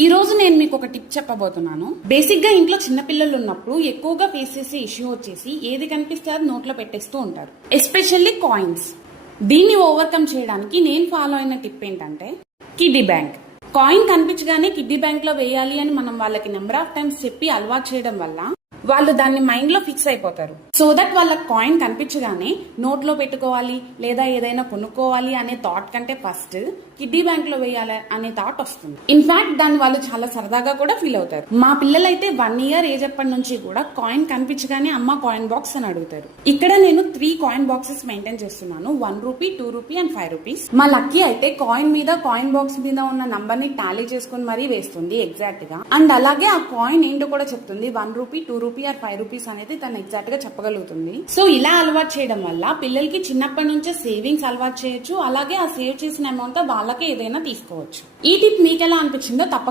ఈ రోజు నేను మీకు ఒక టిప్ చెప్పబోతున్నాను. బేసిక్ గా ఇంట్లో చిన్న పిల్లలు ఉన్నప్పుడు ఎక్కువగా ఫేస్ చేసే ఇష్యూ వచ్చేసి ఏది కనిపిస్తే అది నోట్లో పెట్టేస్తూ ఉంటారు, ఎస్పెషల్లీ కాయిన్స్. దీన్ని ఓవర్కమ్ చేయడానికి నేను ఫాలో అయిన టిప్ ఏంటంటే కిడ్డీ బ్యాంక్. కాయిన్ కనిపించగానే కిడ్డీ బ్యాంక్ లో వేయాలి అని మనం వాళ్ళకి నెంబర్ ఆఫ్ టైమ్స్ చెప్పి అలవాటు చేయడం వల్ల వాళ్ళు దాన్ని మైండ్ లో ఫిక్స్ అయిపోతారు. సో దట్ వాళ్ళ కాయిన్ కనిపించగానే నోట్ లో పెట్టుకోవాలి లేదా ఏదైనా కొనుక్కోవాలి అనే థాట్ కంటే ఫస్ట్ కిడ్డీ బ్యాంక్ లో వేయాలి అనే థాట్ వస్తుంది. ఇన్ఫాక్ట్ దాన్ని వాళ్ళు చాలా సరదాగా కూడా ఫీల్ అవుతారు. మా పిల్లలైతే 1 year ఏజ్ అప్పటి నుంచి కూడా కాయిన్ కనిపించగానే అమ్మ కాయిన్ బాక్స్ అని అడుగుతారు. ఇక్కడ నేను 3 కాయిన్ బాక్సెస్ మెయింటైన్ చేస్తున్నాను. 1 రూపీ, 2 రూపీ అండ్ 5 రూపీస్. మా లక్కీ అయితే కాయిన్ మీద కాయిన్ బాక్స్ మీద ఉన్న నంబర్ ని టాలీ చేసుకుని మరీ వేస్తుంది ఎగ్జాక్ట్ గా. అండ్ అలాగే ఆ కాయిన్ ఏంటో కూడా చెప్తుంది. 1 రూపీ, 2 రూపీ ఆర్ 5 రూపీస్ అనేది తను ఎగ్జాక్ట్ గా చెప్పగలుగుతుంది. సో ఇలా అలవాటు చేయడం వల్ల పిల్లలకి చిన్నప్పటి నుంచే సేవింగ్స్ అలవాటు చేయొచ్చు. అలాగే ఆ సేవ్ చేసిన అమౌంట్ వాళ్ళకే ఏదైనా తీసుకోవచ్చు. ఈ టిప్ మీకు ఎలా అనిపించిందో తప్పకుండా